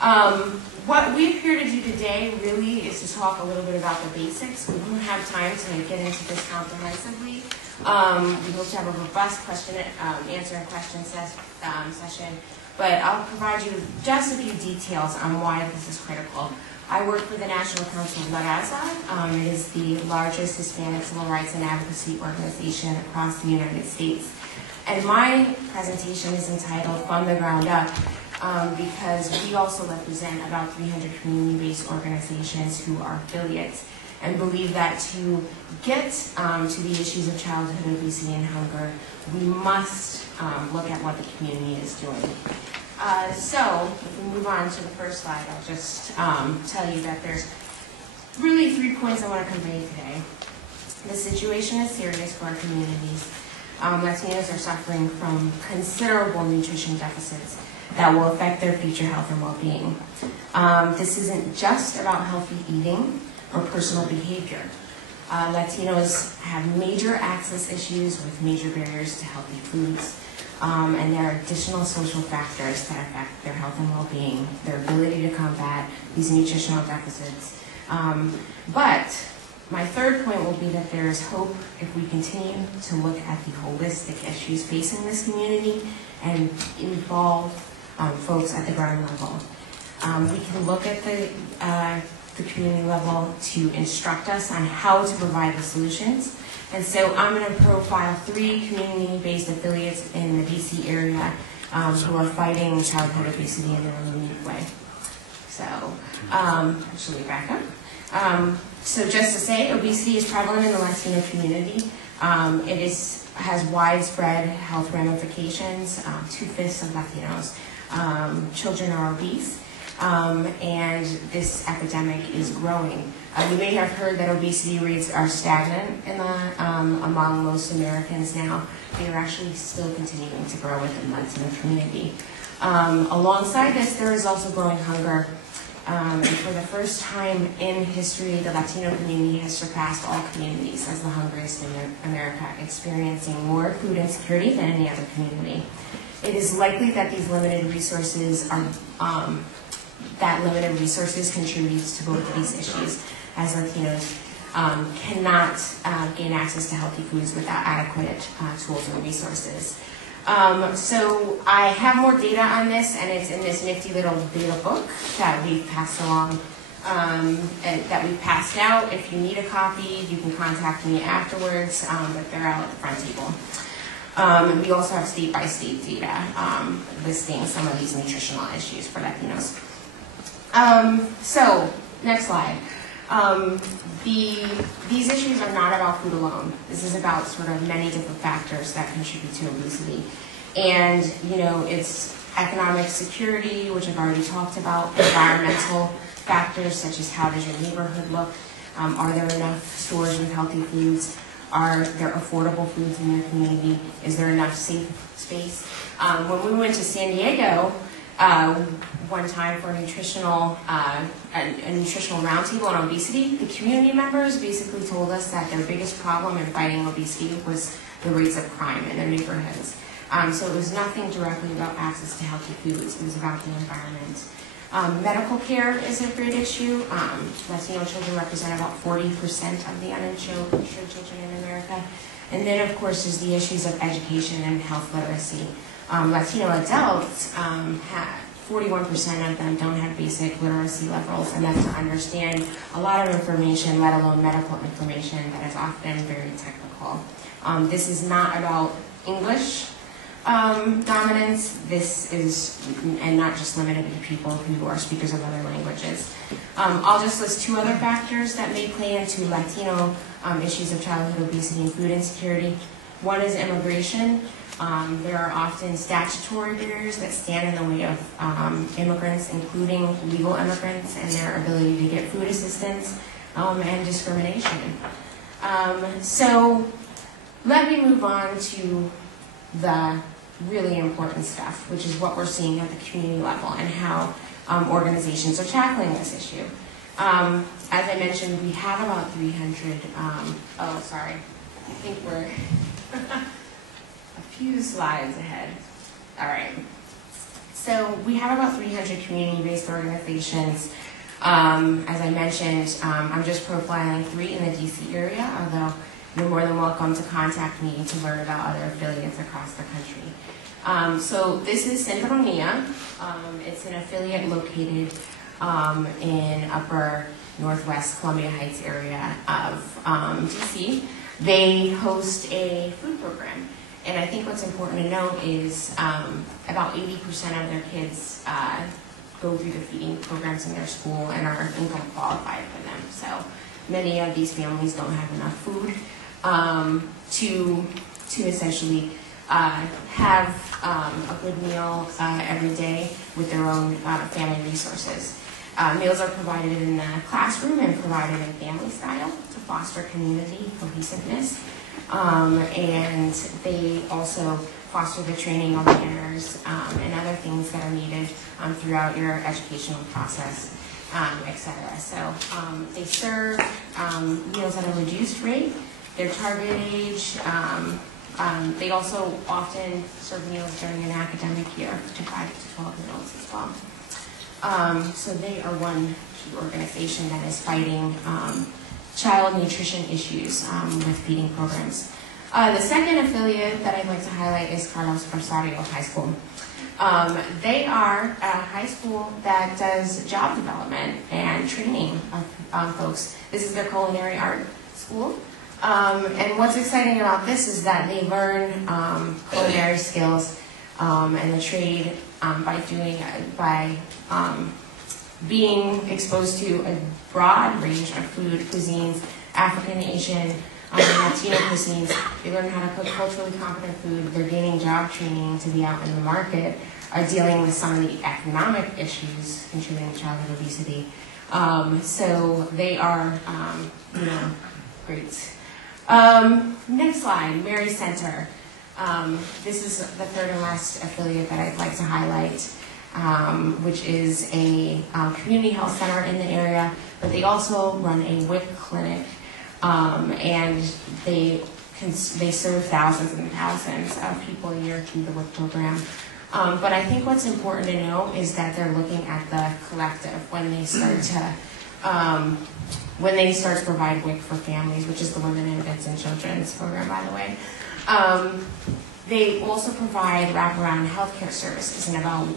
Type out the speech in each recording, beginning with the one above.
What we appear to do today really is to talk a little bit about the basics. We won't have time to get into this comprehensively. We hope to have a robust answer and question session, but I'll provide you just a few details on why this is critical. I work for the National Council of Raza. It is the largest Hispanic civil rights and advocacy organization across the United States. And my presentation is entitled From the Ground Up, because we also represent about 300 community-based organizations who are affiliates, and believe that to get to the issues of childhood obesity and hunger, we must look at what the community is doing. So, if we move on to the first slide, I'll just tell you that there's really 3 points I want to convey today. The situation is serious for our communities. Latinos are suffering from considerable nutrition deficits that will affect their future health and well-being. This isn't just about healthy eating or personal behavior. Latinos have major access issues with major barriers to healthy foods, and there are additional social factors that affect their health and well-being, their ability to combat these nutritional deficits. But my third point will be that there is hope if we continue to look at the holistic issues facing this community and involve folks at the ground level. We can look at the community level to instruct us on how to provide the solutions. And so I'm going to profile 3 community-based affiliates in the DC area who are fighting childhood obesity in their own unique way. So, actually back up. So just to say, obesity is prevalent in the Latino community. It has widespread health ramifications. 2/5 of Latinos. Children are obese, and this epidemic is growing. You may have heard that obesity rates are stagnant among most Americans now. They are actually still continuing to grow within the Latino community. Alongside this, there is also growing hunger. And for the first time in history, the Latino community has surpassed all communities as the hungriest in America, experiencing more food insecurity than any other community. It is likely that these limited resources contributes to both of these issues, as Latinos cannot gain access to healthy foods without adequate tools and resources. So I have more data on this, and it's in this nifty little data book that we've passed along, and that we've passed out. If you need a copy, you can contact me afterwards, but they're out at the front table. And we also have state-by-state data listing some of these nutritional issues for Latinos. So, next slide. These issues are not about food alone. This is about sort of many different factors that contribute to obesity. And, it's economic security, which I've already talked about, environmental factors such as how does your neighborhood look, are there enough stores with healthy foods, are there affordable foods in your community, is there enough safe space. When we went to San Diego, one time for a nutritional roundtable on obesity, the community members basically told us that their biggest problem in fighting obesity was the rates of crime in their neighborhoods. So it was nothing directly about access to healthy foods, it was about the environment. Medical care is a great issue. Latino children represent about 40% of the uninsured children in America. And then, of course, there's the issues of education and health literacy. Latino adults, 41% of them don't have basic literacy levels enough to understand a lot of information, let alone medical information that is often very technical. This is not about English dominance. This is, and not just limited to people who are speakers of other languages. I'll just list 2 other factors that may play into Latino issues of childhood obesity and food insecurity. One is immigration. There are often statutory barriers that stand in the way of immigrants, including legal immigrants, and their ability to get food assistance, and discrimination. So let me move on to the really important stuff, which is what we're seeing at the community level and how organizations are tackling this issue. As I mentioned, we have about 300, I think we're a few slides ahead. All right. So we have about 300 community-based organizations. As I mentioned, I'm just profiling 3 in the DC area, although you're more than welcome to contact me to learn about other affiliates across the country. So this is Sintonia. It's an affiliate located in upper northwest Columbia Heights area of DC. They host a food program. And I think what's important to note is about 80% of their kids go through the feeding programs in their school and are income qualified for them. So many of these families don't have enough food to essentially have a good meal every day with their own family resources. Meals are provided in the classroom and provided in family style to foster community cohesiveness. And they also foster the training on manners and other things that are needed throughout your educational process, etc. So they serve meals at a reduced rate, their target age. They also often serve meals during an academic year to 5 to 12-year-olds as well. So they are one key organization that is fighting child nutrition issues with feeding programs. The second affiliate that I'd like to highlight is Carlos Rosario High School. They are a high school that does job development and training of folks. This is their culinary art school. And what's exciting about this is that they learn culinary skills and the trade by being exposed to a broad range of food cuisines, African, Asian, Latino cuisines. They learn how to cook culturally competent food. They're gaining job training to be out in the market, dealing with some of the economic issues contributing to childhood obesity. So they are, great. Next slide, Mary Center. This is the third and last affiliate that I'd like to highlight, which is a community health center in the area, but they also run a WIC clinic, and they serve thousands and thousands of people a year through the WIC program. But I think what's important to know is that they're looking at the collective when they start to provide WIC for families, which is the Women, Infants, and Children's program, by the way. They also provide wraparound healthcare services, and about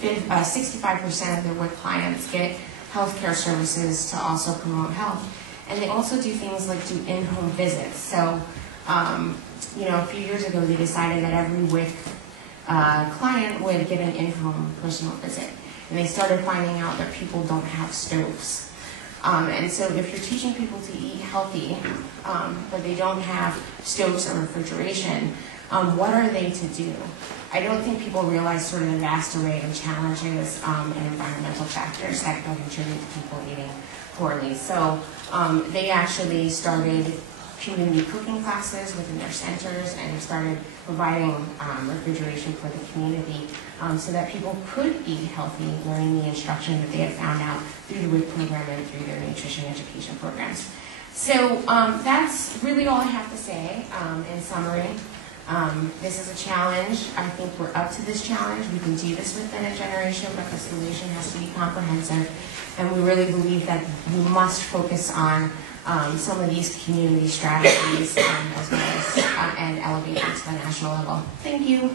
65% of their WIC clients get healthcare services to also promote health. And they also do things like do in-home visits. So, a few years ago, they decided that every WIC client would get an in-home personal visit. And they started finding out that people don't have stoves. And so if you're teaching people to eat healthy, but they don't have stoves or refrigeration, what are they to do? I don't think people realize sort of the vast array of challenges and environmental factors that can contribute to people eating poorly. So they actually started community cooking classes within their centers and started providing refrigeration for the community so that people could eat healthy, learning the instruction that they had found out through the WIC program and through their nutrition education programs. So that's really all I have to say in summary. This is a challenge. I think we're up to this challenge. We can do this within a generation, but the solution has to be comprehensive. And we really believe that we must focus on some of these community strategies as well as and elevate them to the national level. Thank you.